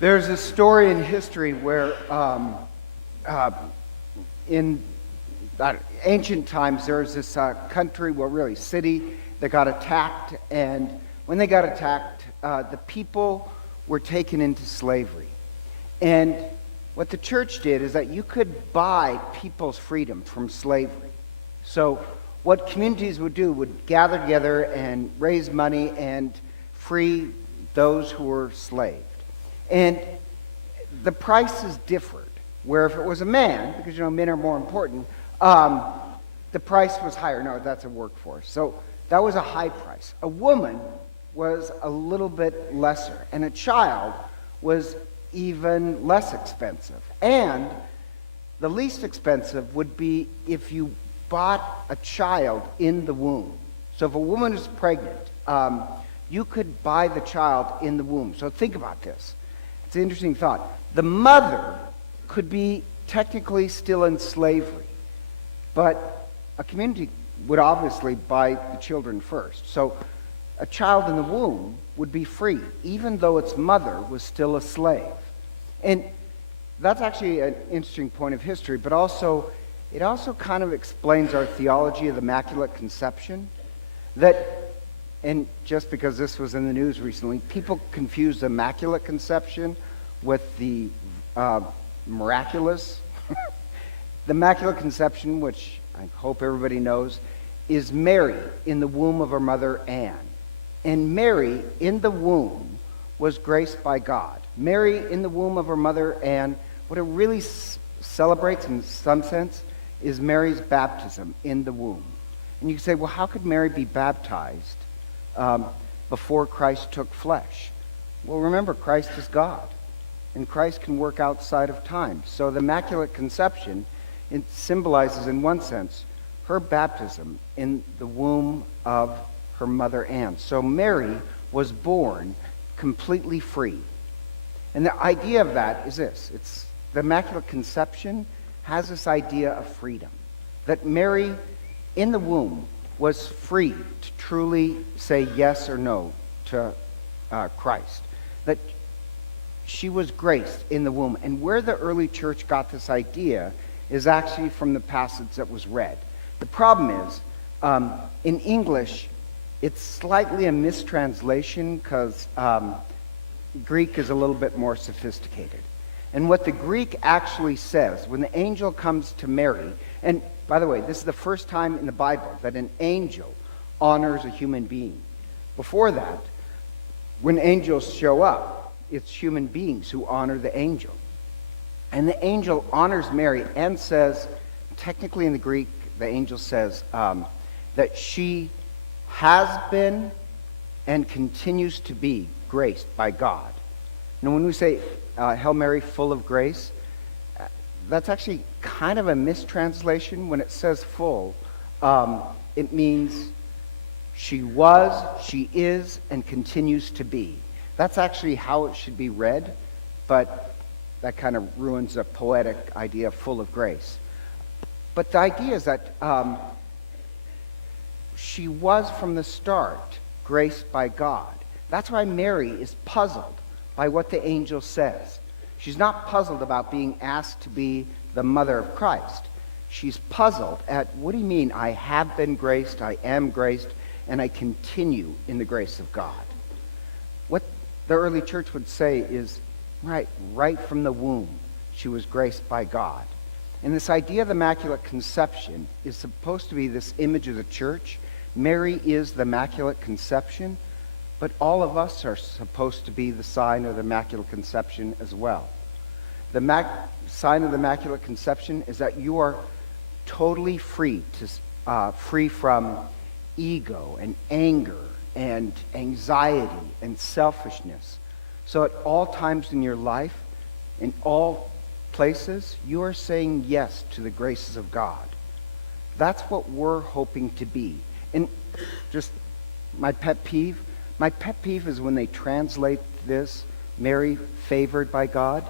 There's a story in history where in ancient times there was this country, well really city, that got attacked, and when they got attacked, the people were taken into slavery. And what the church did is that you could buy people's freedom from slavery. So what communities would do would gather together and raise money and free those who were enslaved. And the prices differed, where if it was a man, because men are more important, the price was higher. No, that's a workforce. So that was a high price. A woman was a little bit lesser, and a child was even less expensive. And the least expensive would be if you bought a child in the womb. So if a woman is pregnant, you could buy the child in the womb. So think about this. It's an interesting thought. The mother could be technically still in slavery, but a community would obviously buy the children first. So a child in the womb would be free, even though its mother was still a slave. And that's actually an interesting point of history, but it also kind of explains our theology of the Immaculate Conception. And just because this was in the news recently, people confuse the Immaculate Conception with the miraculous. The Immaculate Conception, which I hope everybody knows, is Mary in the womb of her mother Anne. And Mary in the womb was graced by God. Mary in the womb of her mother Anne, what it really celebrates in some sense is Mary's baptism in the womb. And you can say, well, how could Mary be baptized before Christ took flesh? Well, remember, Christ is God, and Christ can work outside of time. So the Immaculate Conception, it symbolizes, in one sense, her baptism in the womb of her mother Anne. So Mary was born completely free. And the idea of that is this. The Immaculate Conception has this idea of freedom, that Mary in the womb was free to truly say yes or no to Christ, that she was graced in the womb. And where the early church got this idea is actually from the passage that was read. The problem is, in English, it's slightly a mistranslation because Greek is a little bit more sophisticated. And what the Greek actually says, when the angel comes to Mary, and by the way, this is the first time in the Bible that an angel honors a human being. Before that, when angels show up, it's human beings who honor the angel. And the angel honors Mary and says, technically in the Greek, the angel says that she has been and continues to be graced by God. Now, when we say, Hail Mary, full of grace, that's actually kind of a mistranslation. When it says full, it means she was, she is, and continues to be. That's actually how it should be read, but that kind of ruins the poetic idea of full of grace. But the idea is that she was from the start graced by God. That's why Mary is puzzled by what the angel says. She's not puzzled about being asked to be the mother of Christ. She's puzzled at, what do you mean, I have been graced, I am graced, and I continue in the grace of God? What the early church would say is, right from the womb, she was graced by God. And this idea of the Immaculate Conception is supposed to be this image of the church. Mary is the Immaculate Conception, but all of us are supposed to be the sign of the Immaculate Conception as well. The sign of the Immaculate Conception is that you are totally free from ego and anger and anxiety and selfishness. So at all times in your life, in all places, you are saying yes to the graces of God. That's what we're hoping to be. And just my pet peeve is when they translate this, Mary favored by God.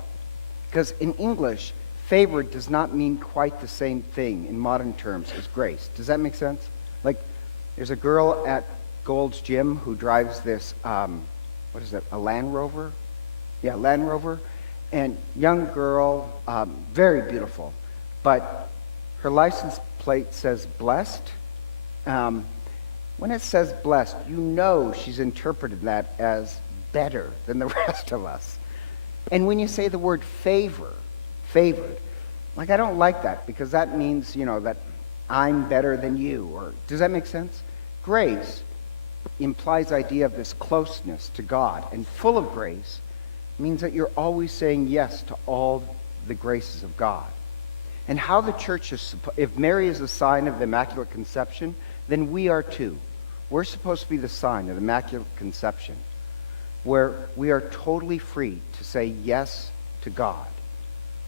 Because in English, favored does not mean quite the same thing in modern terms as grace. Does that make sense? Like, there's a girl at Gold's Gym who drives this, a Land Rover? Land Rover, and young girl, very beautiful, but her license plate says blessed. When it says blessed, you know she's interpreted that as better than the rest of us. And when you say the word favored, like I don't like that because that means, that I'm better than you. Or does that make sense? Grace implies idea of this closeness to God, and full of grace means that you're always saying yes to all the graces of God. And how the church is, if Mary is a sign of the Immaculate Conception, then we are too. We're supposed to be the sign of the Immaculate Conception, where we are totally free to say yes to God.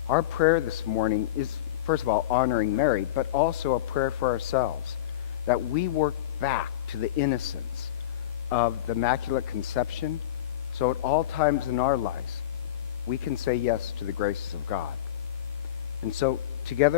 Our prayer this morning is, first of all, honoring Mary, but also a prayer for ourselves, that we work back to the innocence of the Immaculate Conception, so at all times in our lives, we can say yes to the graces of God. And so, together,